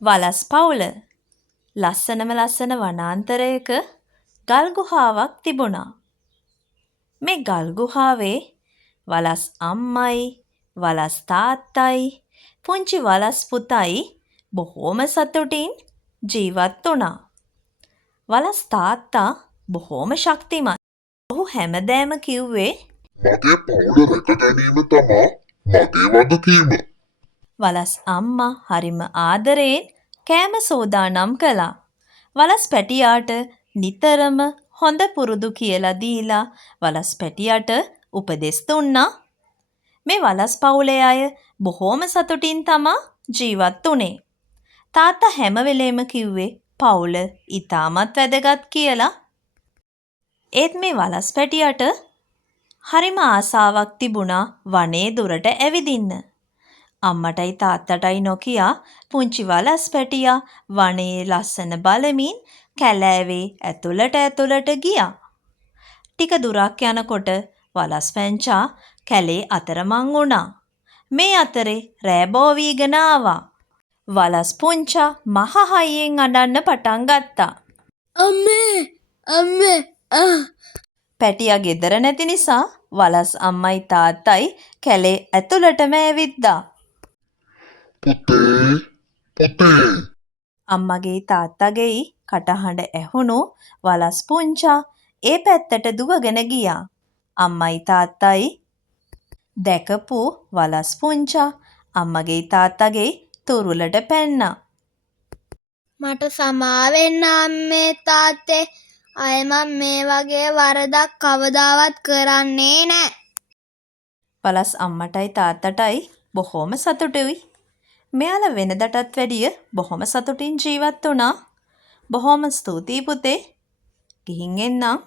වලස් පවුල ලස්සනම ලස්සන වනාන්තරයක ගල් ගුහාවක් තිබුණා. මේ ගල් ගුහාවේ වලස් අම්මයි, වලස් තාත්තයි, පුංචි වලස් පුතයි බොහෝම සතුටින් ජීවත් වුණා. වලස් තාත්තා බොහෝම ශක්තිමත්. ඔහු හැමදෑම කිව්වේ මගේ පවුල රැක ගැනීම තමා මගේ වගකීම. වලස් අම්මා හරිම ආදරයෙන් කෑම සෝදානම් කළා. වලස් පැටියාට නිතරම හොඳ පුරුදු කියලා දීලා වලස් පැටියාට උපදෙස් දුන්නා. මේ වලස් පවුලේ අය බොහෝම සතුටින් තමා ජීවත් වුණේ. තාත්තා හැම වෙලේම කිව්වේ පවුල ඉතාමත් වැදගත් කියලා. ඒත් මේ වලස් පැටියාට හරිම ආසාවක් තිබුණා වනේ දුරට ඇවිදින්න. අම්මටයි තාත්තටයි නොකියා පුංචි වලස් පැටියා වනයේ ලස්සන බලමින් කැලෑවේ ඇතුළට ගියා. ටික දුරක් යනකොට වලස් පැංචා කැලේ අතරමං වුණා. මේ අතරේ රෑ බෝ වීගෙන ආවා. වලස් පුංචා මහ හයියෙන් අඬන්න පටන් ගත්තා. අම්මේ පැටියා ගෙදර නැති නිසා වලස් අම්මයි තාත්තයි කැලේ ඇතුළටම ඇවිද්දා. පුතේ අම්මගේ තාත්තගේ කටහඬ ඇහුණු වලස් පුංචා ඒ පැත්තට දුවගෙන ගියා. අම්මයි තාත්තයි දැකපු වලස් පුංචා අම්මගේ තාත්තගේ තුරුලට පැන්නා. මට සමාවෙන්න අම්මේ තාත්තේ. අය මම මේ වගේ වරදක් කවදාවත් කරන්නේ නෑ. වලස් අම්මටයි තාත්තටයි බොහෝම සතුටුයි. මෙයාලා වෙනදටත් වැඩිය බොහොම සතුටින් ජීවත් වුණා. බොහොම ස්තුතියි පුතේ. ගිහින් එන්නම්.